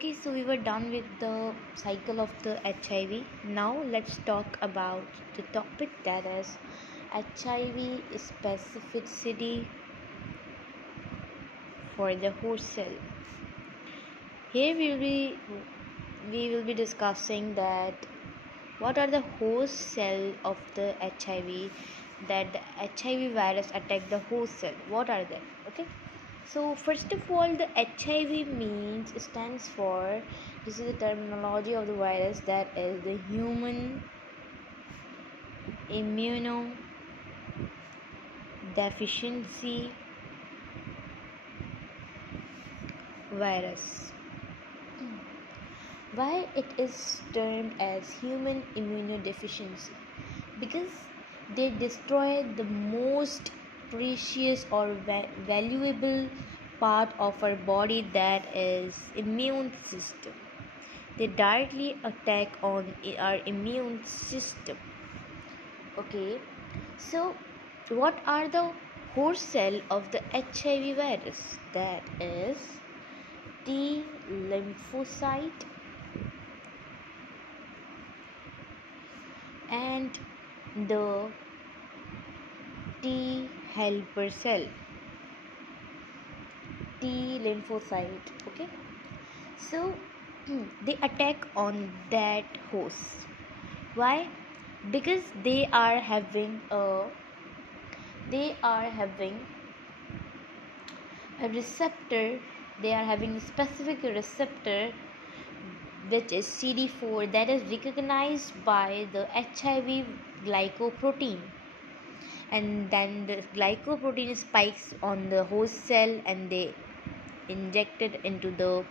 Okay, so we were done with the cycle of the HIV. Now let's talk about the topic that is HIV specificity for the host cell. Here we will be discussing that what are the host cell of the HIV, that the HIV virus attack the host cell. What are they? Okay. So first of all, the HIV stands for, this is the terminology of the virus, that is the human immunodeficiency virus. Why it is termed as human immunodeficiency? Because they destroy the most precious or valuable part of our body, that is immune system. They directly attack on our immune system. Okay, so what are the host cell of the HIV virus? That is T lymphocyte and the T helper cell. T lymphocyte. Okay, so they attack on that host. Why? Because they are having a receptor. They are having a specific receptor, which is CD4, that is recognized by the HIV glycoprotein, and then the glycoprotein spikes on the host cell and they inject it into the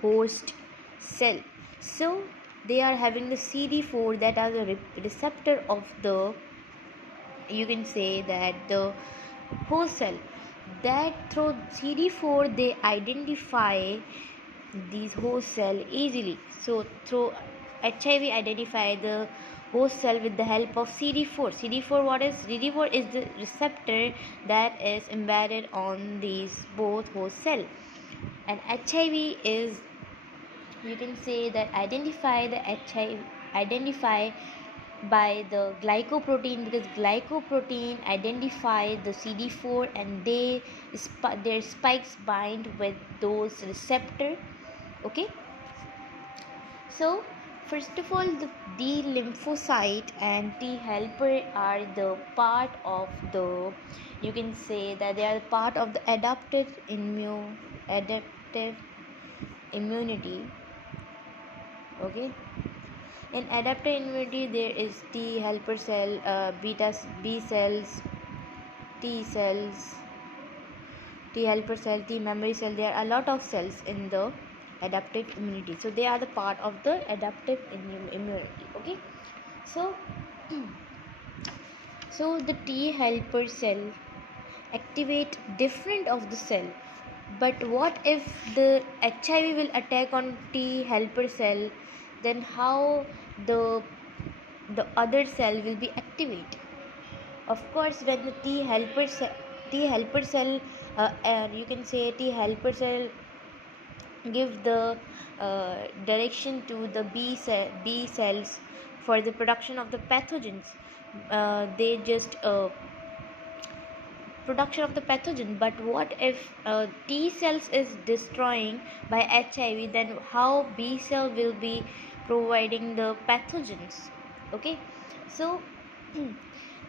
host cell. So they are having the CD4, that are the receptor of the, you can say that, the host cell, that through CD4 they identify these host cell easily. So through HIV identify the host cell with the help of CD4. CD4, what is CD4? Is the receptor that is embedded on these both host cell, and HIV is, you can say that, identify by the glycoprotein, because glycoprotein identify the CD4 and their spikes bind with those receptor. Okay, so first of all, the D lymphocyte and T helper are the part of the, you can say that, they are part of the adaptive immunity. Okay, in adaptive immunity there is T helper cell, B cells, T cells, T helper cell, T memory cell. There are a lot of cells in the adaptive immunity, so they are the part of the adaptive immunity. Okay, so so the T helper cell activate different of the cell. But what if the HIV will attack on T helper cell? Then how the other cell will be activated? Of course, when the T helper cell, you can say T helper cell give the direction to the B cells for the production of the pathogens. They just production of the pathogen. But what if T cells is destroying by HIV? Then how B cell will be providing the pathogens? Okay, so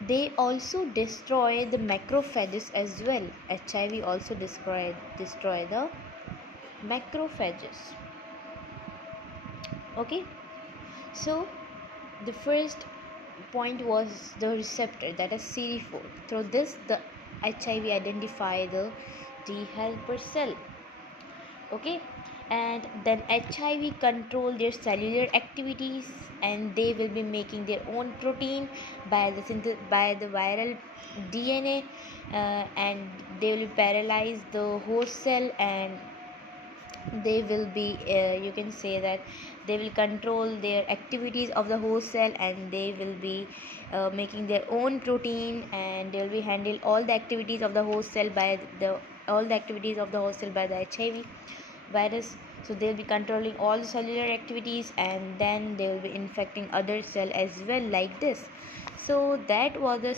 they also destroy the macrophages as well. HIV also destroy the macrophages. Okay, so the first point was the receptor, that is CD4. Through this the HIV identify the T helper cell. Okay, and then HIV control their cellular activities, and they will be making their own protein by the viral DNA, and they will paralyze the host cell, and they will be, you can say that, they will control their activities of the host cell, and they will be making their own protein, and they will be handle all the activities of the host cell by the HIV virus. So they'll be controlling all the cellular activities, and then they will be infecting other cell as well, like this. So that was the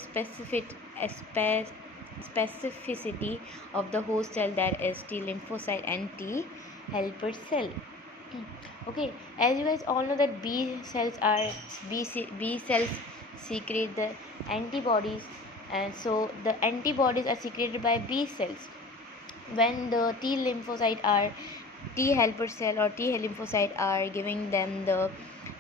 specificity of the host cell, that is T lymphocyte and T helper cell. Okay, as you guys all know that B cells secrete the antibodies, and so the antibodies are secreted by B cells. When the T lymphocyte are T helper cell or T lymphocyte are giving them the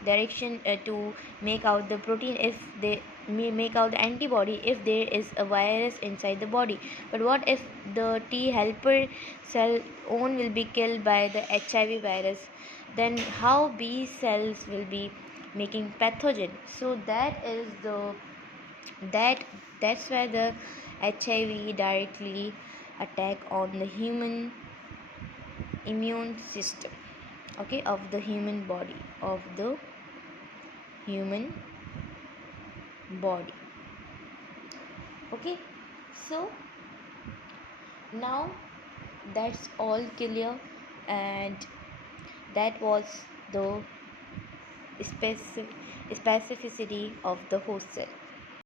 direction to make out the protein, if they make out the antibody if there is a virus inside the body. But what if the T helper cell own will be killed by the HIV virus? Then how B cells will be making pathogen? So that that's where the HIV directly attack on the human immune system, okay, of the human body, of the human body. Okay, so now that's all clear, and that was the specificity of the host cell.